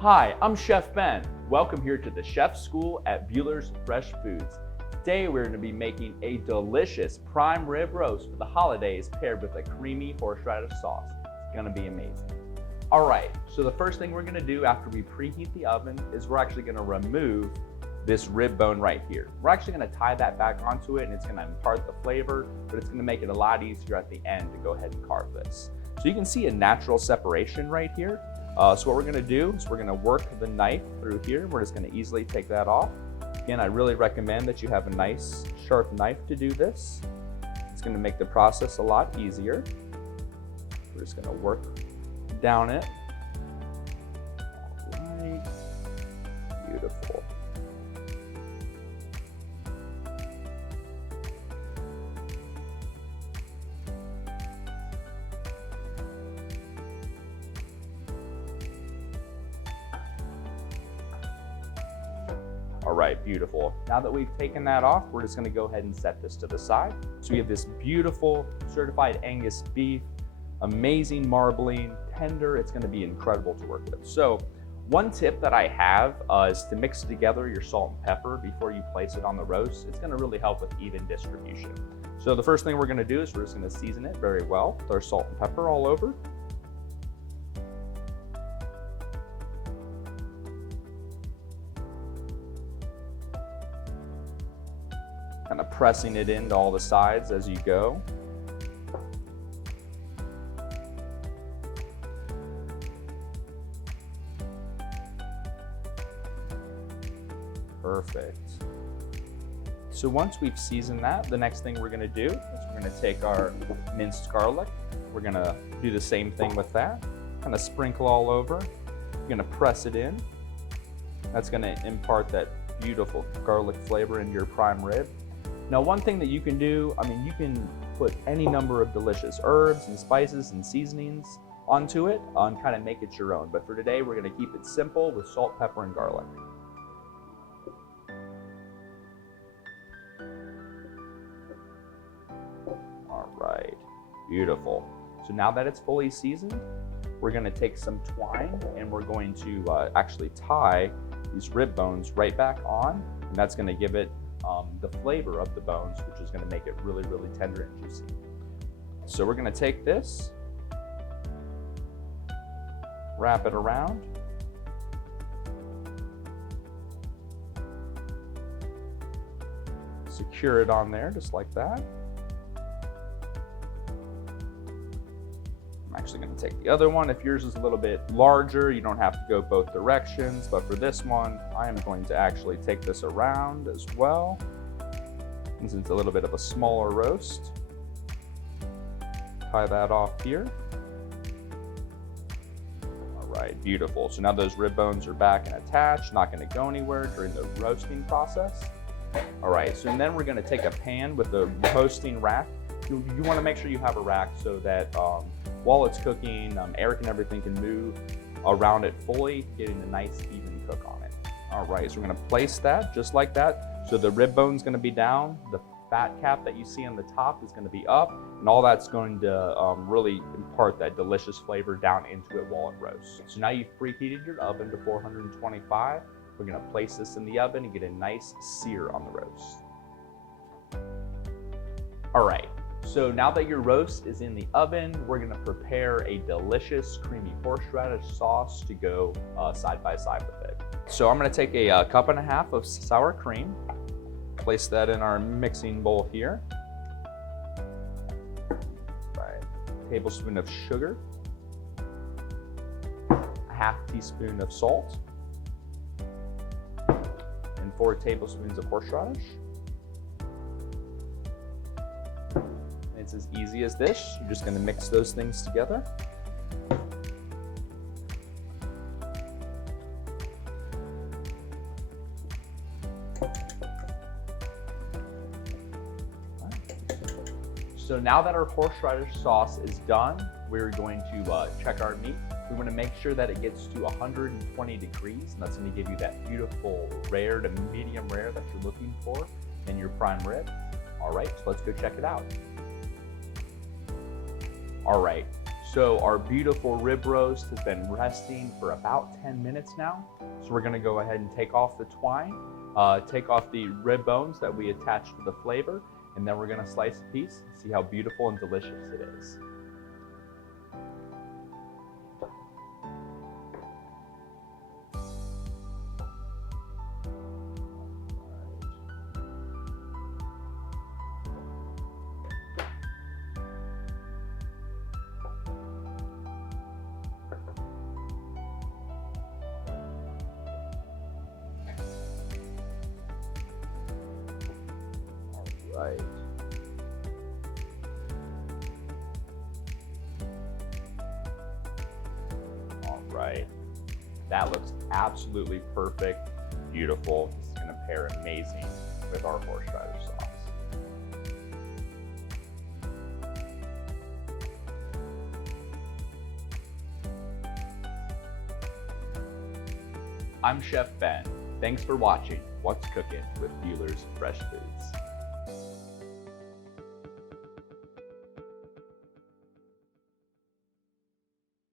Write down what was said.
Hi, I'm Chef Ben. Welcome here to the Chef School at Bueller's Fresh Foods. Today we're going to be making a delicious prime rib roast for the holidays paired with a creamy horseradish sauce. It's going to be amazing. All right, so the first thing we're going to do after we preheat the oven is we're actually going to remove this rib bone right here. We're actually going to tie that back onto it and it's going to impart the flavor, but it's going to make it a lot easier at the end to go ahead and carve this. So you can see a natural separation right here. So what we're going to do is we're going to work the knife through here. We're just going to easily take that off. Again, I really recommend that you have a nice sharp knife to do this. It's going to make the process a lot easier. We're just going to work down it. All right. Beautiful. All right, beautiful. Now that we've taken that off, we're just gonna go ahead and set this to the side. So we have this beautiful certified Angus beef, amazing marbling, tender. It's gonna be incredible to work with. So one tip that I have is to mix together your salt and pepper before you place it on the roast. It's gonna really help with even distribution. So the first thing we're gonna do is we're just gonna season it very well with our salt and pepper all over. Kind of pressing it into all the sides as you go. Perfect. So once we've seasoned that, the next thing we're going to do is we're going to take our minced garlic. We're going to do the same thing with that. Kind of sprinkle all over. We're going to press it in. That's going to impart that beautiful garlic flavor into your prime rib. Now, one thing that you can do, you can put any number of delicious herbs and spices and seasonings onto it and kind of make it your own. But for today, we're going to keep it simple with salt, pepper, and garlic. All right, beautiful. So now that it's fully seasoned, we're going to take some twine and we're going to actually tie these rib bones right back on, and that's going to give it the flavor of the bones, which is going to make it really, really tender and juicy. So we're going to take this, wrap it around, secure it on there just like that. I'm actually going to take the other one. If yours is a little bit larger, you don't have to go both directions, but for this one, I am going to actually take this around as well. Since it's a little bit of a smaller roast, tie that off here. All right, beautiful. So now those rib bones are back and attached, not going to go anywhere during the roasting process. All right, so then we're going to take a pan with the roasting rack. You want to make sure you have a rack so that while it's cooking, Eric and everything can move around it fully, getting a nice even cook on it. All right, so we're going to place that just like that. So the rib bone's going to be down, the fat cap that you see on the top is going to be up, and all that's going to really impart that delicious flavor down into it while it roasts. So now you've preheated your oven to 425. We're going to place this in the oven and get a nice sear on the roast. All right, so now that your roast is in the oven, we're going to prepare a delicious creamy horseradish sauce to go side by side with it. So I'm going to take a cup and a half of sour cream, place that in our mixing bowl here. Right. A tablespoon of sugar, a half teaspoon of salt, and 4 tablespoons of horseradish. It's as easy as this. You're just going to mix those things together. So now that our horseradish sauce is done, we're going to check our meat. We want to make sure that it gets to 120 degrees, and that's going to give you that beautiful rare to medium rare that you're looking for in your prime rib. All right, so let's go check it out. All right, So our beautiful rib roast has been resting for about 10 minutes now. So we're gonna go ahead and take off the twine, take off the rib bones that we attached to the flavor, and then we're gonna slice a piece, see how beautiful and delicious it is. Right. All right. That looks absolutely perfect, beautiful. This is gonna pair amazing with our horseradish sauce. I'm Chef Ben. Thanks for watching What's Cooking with Buehler's Fresh Foods.